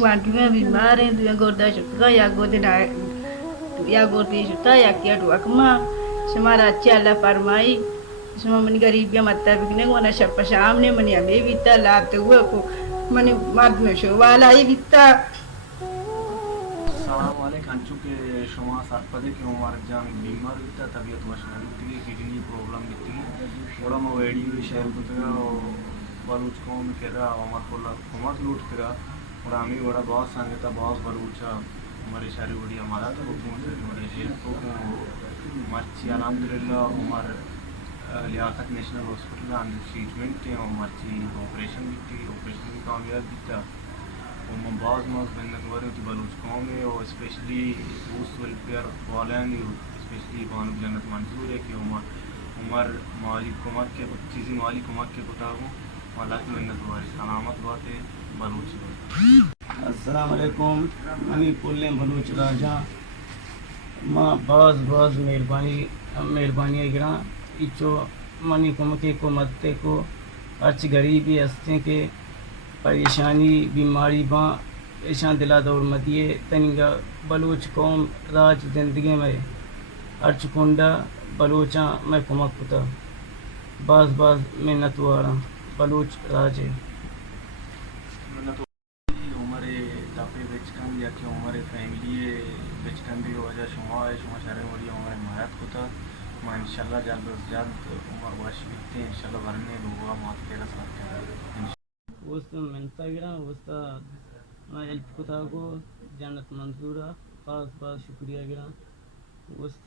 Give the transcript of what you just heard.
wantume bimare ndu gorda shukka ya gode na ya gode shukka ya kiya tu akma semara chala farmai semua mani garibia matta bikne wana shappa shamne mani abe bitta laat huwa ko mani madme showala I bitta सलाम कंचु के शुमा सरपदे के उमर जान बीमार बिता तबीयत वशना बिती kidney problem बिती थोड़ा मैं वीडियो शेयर करता बलूच को मैं कह रहा उमर को उमर लूट करा और हमें बड़ा बहुत संगता बहुत बलूचा हमारे शहर बढ़िया मारा तो मुझे हमारे हेल्थ को मर्ची अलहमदुलिल्लाह उमर लियाकत नेशनल हॉस्पिटल अंदर ट्रीटमेंट थे मर्ची ऑपरेशन भी कामयाब बिता ومن بعض بين الوارد بلوچ قوم है और स्पेशली रूस वेलफेयर वालन स्पेशली बानो जन्नत मंजूर है कि उमर माली कुमार के चीज़ी माली कुमार के बताऊँ वाला की मिन्नत वारी सलामत बात है बलूच अस्सलाम वालेकुम मनी पुल्ले बलूच राजा माँ बाज बाज मेहरबानी गिरा इचो मनी कुमके को मत्ते को अर्च गरीबी हस्ते के परेशानी बीमारी बाँ ऐशा दिला दौड़ मदिए तनिगा बलूच कौम राज जिंदगी में अर्च कुंडा बलूचा मैं कुमक पुता बाज बाज मेहनत वाला बलूच राज है हमारे दाफे बेचकन या कि हमारे फैमिली बेचकन भी वजह शुमा है शुमा शहर में हमारे मायात को था मैं इंशाल्लाह जल्द अज जल्द उमर वाश बिकते इंशाल्लाह भरने लोगों मात तेरा साथ वस्त मनता गिरा वस्त हेल्प कुता को जन्नत मंजूरा खास बात शुक्रिया गिरा वस्त